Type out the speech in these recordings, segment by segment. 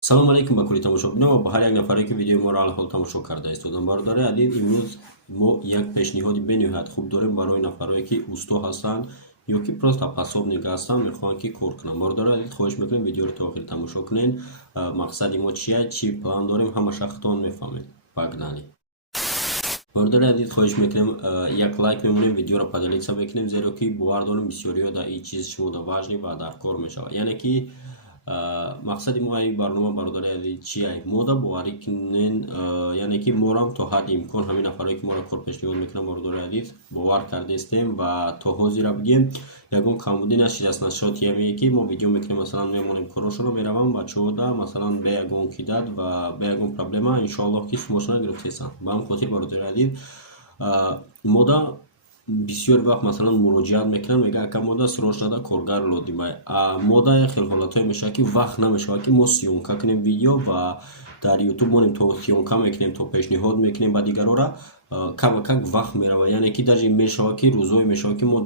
салом алейкум ба кулли тамошобинон ва ба ҳар як нафаре ки видеои моро алҳол тамошо карда истодам. Бародари адид, имрӯз мо як пешниҳоди бениҳоят хуб дорем барои нафарое ки усто ҳастанд ё ки просто пасобнига ҳастанд, мехоҳанд ки кор кунанд. Бародари адид, хоҳиш мекунем видеоро то охир тамошо кунед. Мақсади мо чия, чӣ план дорем, ҳама шахтон мефаҳмед. Погнали. Бародари адид, хоҳиш мекунем як лайк мемонем, видеоро поделиться мекунем, зеро ки бовар дорем бисёриҳо дар ин чиз шумода важни ва дар кор мешавад. Яъне ки мақсади мо ин барнома бародари азиз чия? Мода боварӣ кунен, яъне ки морам то ҳадди имкон ҳамин нафарое ки моро кор пешниҳод мекунанд бародари азиз бовар кардестем ва то ҳозира бигем ягон камбудӣ нашидаст. Нашоти ҳамее ки мо видео мекунем, масалан мемонем корошоро меравам бачаҳода масалан бе ягон кидат ва бе ягон проблема иншоаллоҳ ки шумошона гирифтесанд. Ба ҳамин хотир бародари азиз мода бисёр вақт масалан муроҷиат мекунанд, мега ака мода срош нада коргар лодимай. Мода хел ҳолатҳое мешавад ки вақт намешавад ки мо сиёнка кунем видео ва дар ютуб монем то сиёнка мекунем, то пешниҳод мекунем ба дигарора как ба как вақт меравад. Яъне ки даже мешавад ки рӯзҳое мешавад ки мо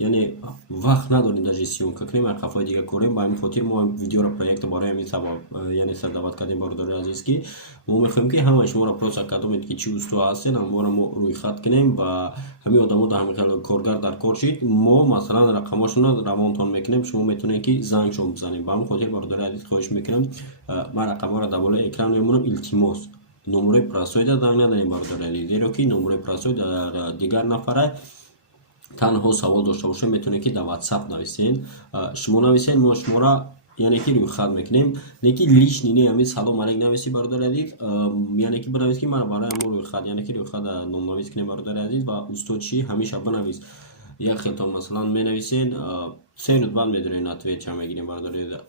яъне вақт надорем даже сиёнка кунем, як ҳафтаи дигар корем. Ба ҳамин хотир мо видеоро проекта барои ҳамин сабаб яъне сардават кардем бародари азиз ки мо мехоҳем ки ҳама шуморо просто кардомед ки чӣ усто ҳастед, ҳамвора мо рӯйхат кунем ва ҳамин одамо ҳамин коргар дар кор шид, мо масалан рақамашонро равонтон мекунем, шумо метавонед ки зангшон бизанед. Ба ҳамин хотир бародари азиз хоҳиш мекунам, ман рақамҳоро дар болои экран мемонам, илтимос номерои простойда занг назанед бародари азиз, зеро ки номерои простой дар дигар нафара танҳо савол дошта бошем метавонед ки дар WhatsApp нависед. Шумо нависед, мо шуморо яъне ки рӯйхат мекунем, не ки лишни не ҳамин салом алейк нависи бародари азиз, яъне ки банавис ки ман барои ҳамон рӯйхат, яъне ки рӯйхат номнавис кунем бародари азиз ва усто чӣ ҳамеша банавис. Як хелтон масалан менависен, 3 рӯз баъд медоред ответ ча мегирем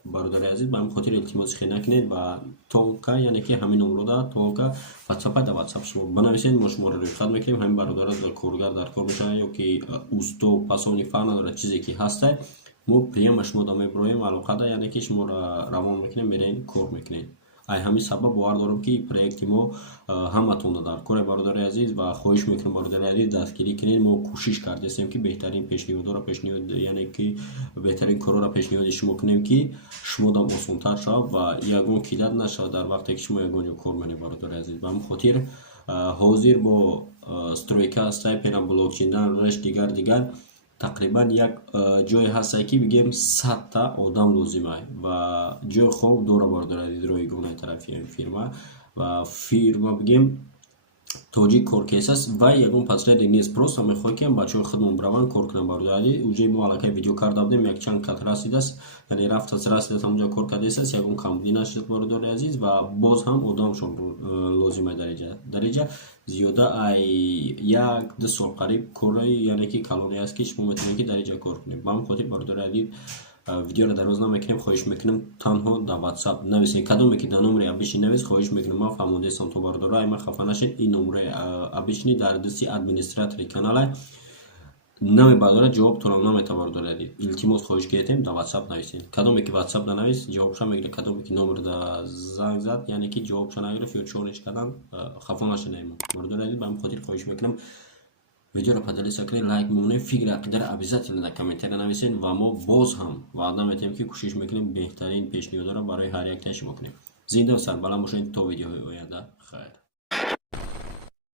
бародари азиз. Ба ҳамин хотир илтимоси хел накунед ва тонка, яъне ки ҳамин номрода тонка WhatsApp дар WhatsApp шумо банависед, мо шуморо рӯйхат мекунем. ҳамин бародара коргар дар кор мешавад ё ки усто пасовни фарқ надорад, чизе ки ҳаста мо прямо ба шумо меброем алоқада, яъне ки шуморо равон мекунем, мерен кор мекунем. ай ҳамин сабаб бовар дорам ки проекти мо ҳаматонда дар коре бародари азиз ва хоҳиш мекунам бародари азиз дастгирӣ кунед. Мо кӯшиш кардастем ки беҳтарин пешниҳодро пешниҳод, яъне ки беҳтарин корора пешниҳоди шумо кунем ки шумодам осонтар шавад ва ягон кидат нашавад дар вақте ки шумо ягон ҷо кор менед бародари азиз. Ба ҳамин хотир ҳозир бо стройка ҳастай, пеноблокчидан реш дигар тақрибан як ҷое ҳастае ки бигем 100 одам лозимай ва ҷои хоб дора бародари азиз ройгонаи тарафи фирма ва фирма бигем тоҷик коркес аст ва ягон посредник нест, просто мехоҳад ки бачаҳои худмон бираванд кор кунанд бародари азиз. уже мо аллакай видео карда будем, якчанд кат расидааст, яъне рафтааст расидааст ҳамонҷо кор кардааст, ягон камбудӣ нашудааст бародари азиз ва боз ҳам одамшон лозимай дариҷа зиёда ай 1-2 сол қариб кори, яъне ки калоне аст ки шумо метавонед ки дариҷа кор кунед. Ба ҳамин хотир бародари азиз видеоро дароз намекунем, хоҳиш мекунам танҳо дар WhatsApp нависед, кадоме ки дар номери абишни навис, хоҳиш мекунам ман фаҳмондестам то бародаро ай ман хафа нашед, ин номери абишни дар дасти администратори канала намебардора, ҷавоб торо наметавон бародари азиз. Илтимос хоҳиш кардем дар WhatsApp нависед, кадоме ки WhatsApp да навис ҷавобша мегирад, кадоме ки номер да занг зад, яъне ки ҷавобша нагирифт ё чорниш кардан, хафа нашедем бародари азиз. Ба ҳамин хотир хоҳиш мекунам видеоро поделиться кунед, лайк мемонем, фикри ақидаро обязательно дар комментария нависед ва мо боз ҳам ваъда метаҳем ки кӯшиш мекунем беҳтарин пешниҳодро барои ҳар яктаи шумо кунем. Зинда ва сарбаланд бошед то видеоҳои оянда. хайр.